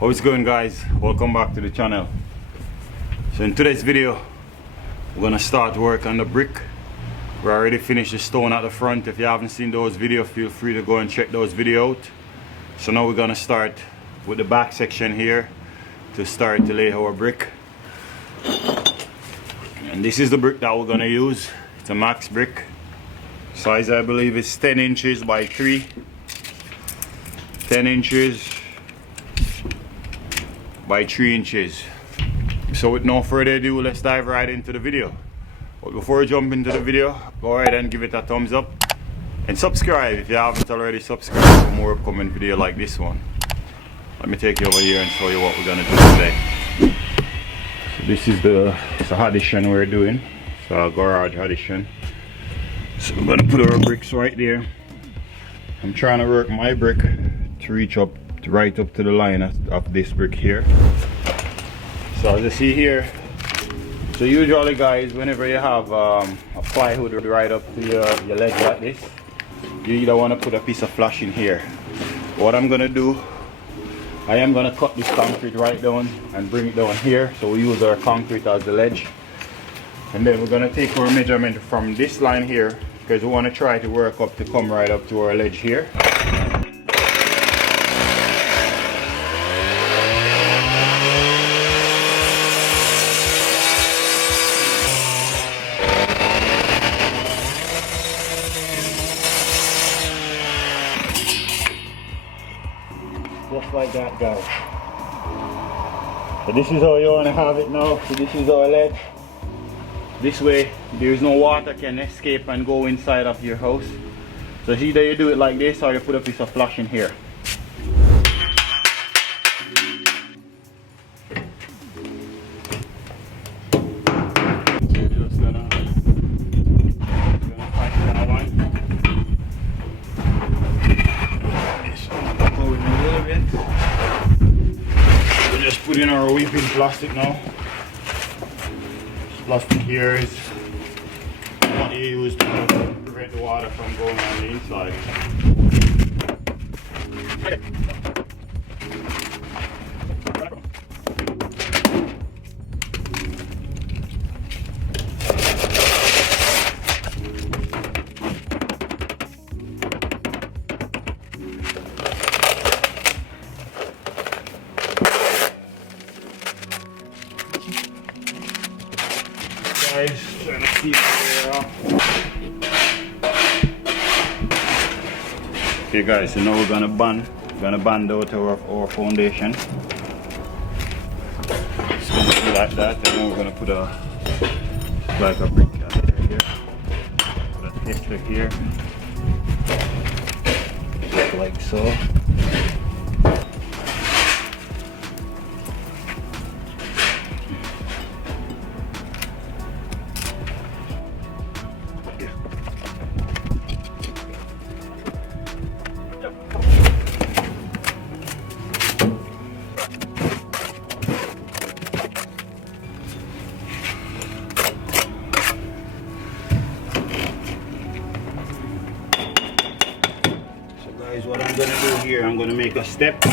How's it going, guys? Welcome back to the channel. So in today's video we're gonna start work on the brick. We already finished the stone at the front. If you haven't seen those videos, feel free to go and check those videos out. So now we're gonna start with the back section here to start to lay our brick. And this is the brick that we're gonna use. It's a max brick. Size, I believe, is 10 inches by 3. 10 inches by 3 inches. So with no further ado, let's dive right into the video. But before we jump into the video, go ahead and give it a thumbs up and subscribe if you haven't already subscribed for more upcoming video like this one. Let me take you over here and show you what we're gonna do today. So this is the addition we're doing. It's a garage addition. So we're gonna put our bricks right there. I'm trying to work my brick to reach up right up to the line of this brick here. So as you see here, so usually, guys, whenever you have a plywood right up to your ledge like this, you either want to put a piece of flash in here. What I'm gonna do, I am gonna cut this concrete right down and bring it down here, so we use our concrete as the ledge. And then we're gonna take our measurement from this line here, because we want to try to work up to come right up to our ledge here. Just like that, guys. So this is how you want to have it now. So this is our ledge. This way there is no water can escape and go inside of your house. So either you do it like this or you put a piece of flash in here. Just gonna tighten that one. Go in a little bit. We'll just put in our weeping plastic now. Plastic here is what you use to prevent the water from going on the inside. Guys, trying to keep it off. Okay, guys, so now we're gonna band out our foundation. It's gonna be like that, and then we're gonna put like a brick here. Put a tester here, just like so. What I'm gonna do here, I'm gonna make a step.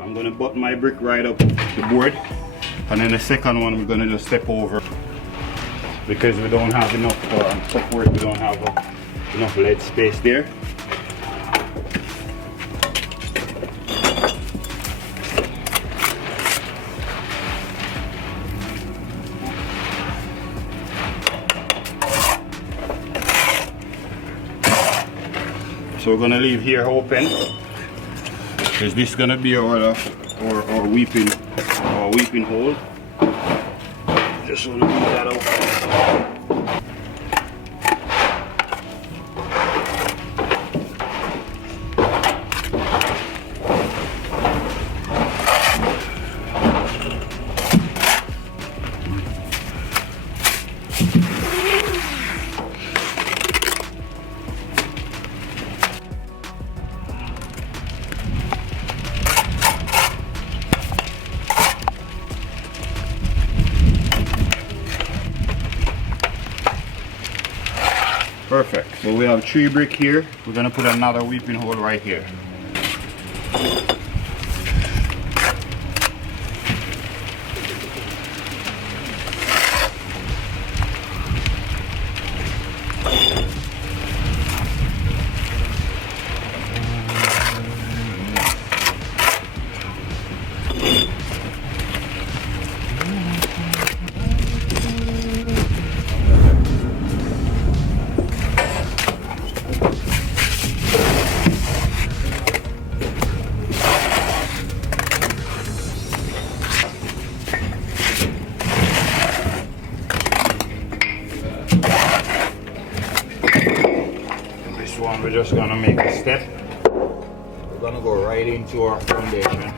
I'm gonna butt my brick right up the board, and then the second one we're gonna just step over, because we don't have enough support. We don't have enough lead space there. So we're gonna leave here open, because this is gonna be our weeping hole. Just wanna leave that open. Perfect. So we have 3 brick here. We're gonna put another weeping hole right here. we're just gonna make a step. We're gonna go right into our foundation.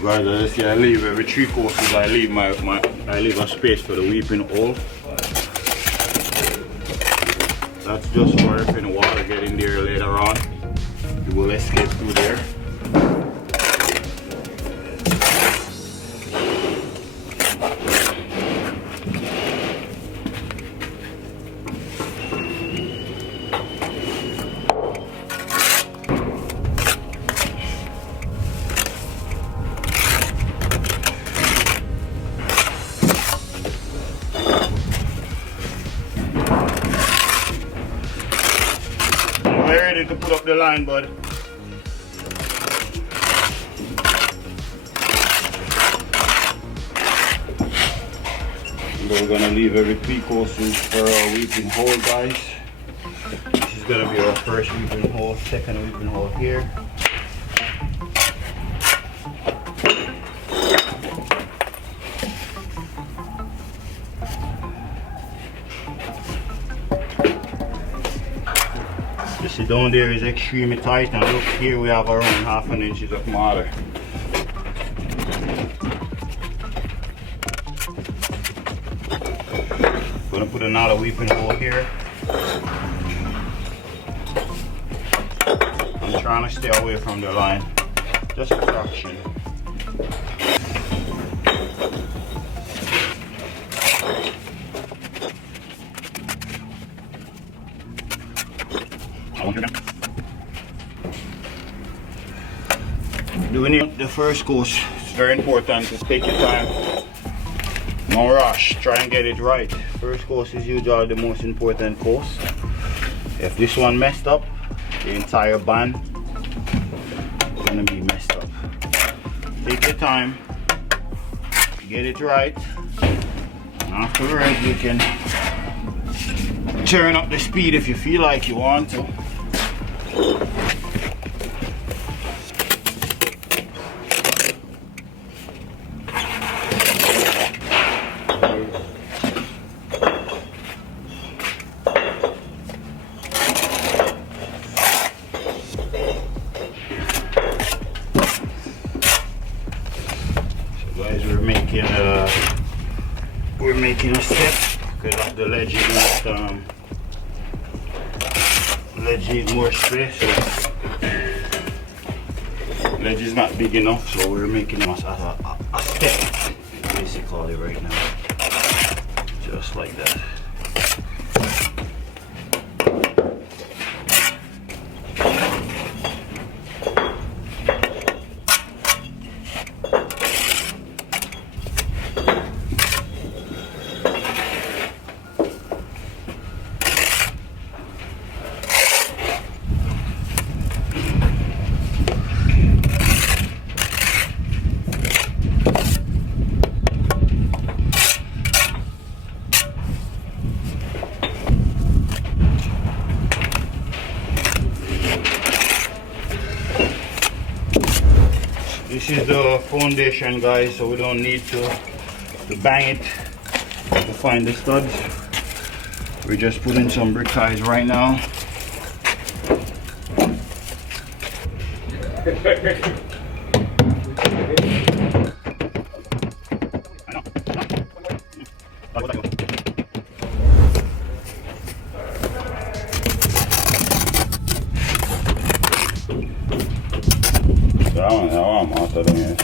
Guys, as you see, I leave every 3 courses. I leave I leave a space for the weeping hole. That's just for if any water get in there later on, it will escape through there. We're ready to put up the line, bud. And we're gonna leave every 3 courses for our weeping hole, guys. This is gonna be our first weeping hole, second weeping hole here. You see down there is extremely tight, and look here we have around 1/2 inch of mortar. Gonna put another weeping hole here. I'm trying to stay away from the line, just a fraction. Doing the first course, it's very important to take your time. No rush, try and get it right. First course is usually the most important course. If this one messed up, the entire band is gonna be messed up. Take your time, get it right, and afterwards you can turn up the speed if you feel like you want to. Guys, we're making a step because the ledge needs more space. So ledge is not big enough, so we're making a step basically right now, just like that. This is the foundation, guys, so we don't need to bang it to find the studs. We're just putting some brick ties right now. That one mata dong ya.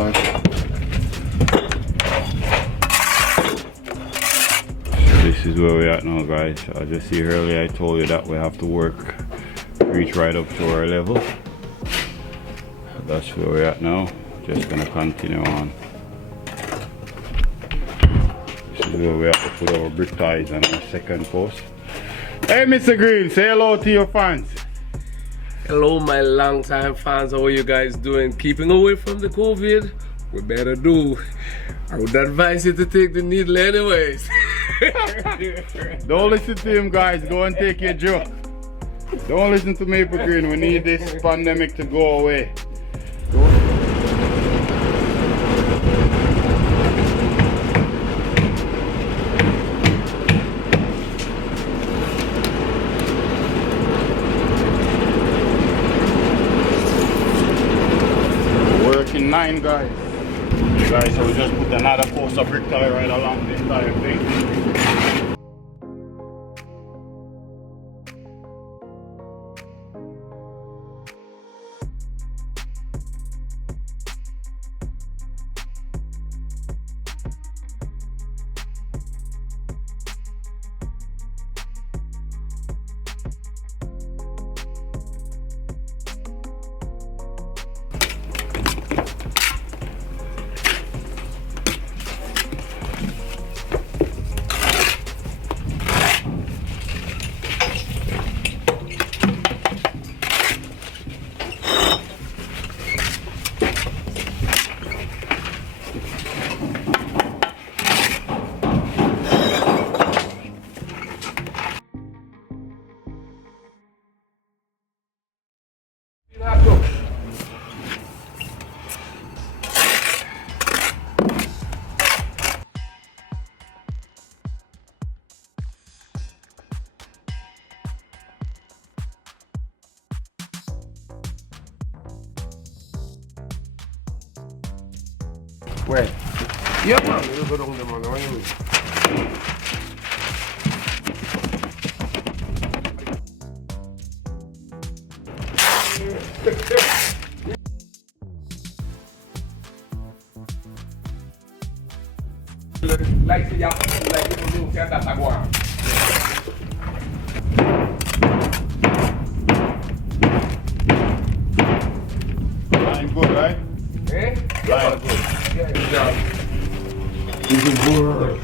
start. This is where we're at now, guys. As you see earlier, I told you that we have to work, reach right up to our level. That's where we're at now. Just gonna continue on. This is where we have to put our brick ties on our second post. Hey, Mr. Green, say hello to your fans. Hello, my long-time fans. How are you guys doing? Keeping away from the COVID? We better do. I would advise you to take the needle anyways. Don't listen to him, guys. Go and take your joke. Don't listen to Maple Green. We need this pandemic to go away. Working 9, guys. Guys, so we just put another post of brick tile right along this entire thing. Where? Yeah, man. You go down there, man. What you mean? Like the young, like the new cat that I want. Line good, right? Eh? Line good. Yeah, yeah. It's a word.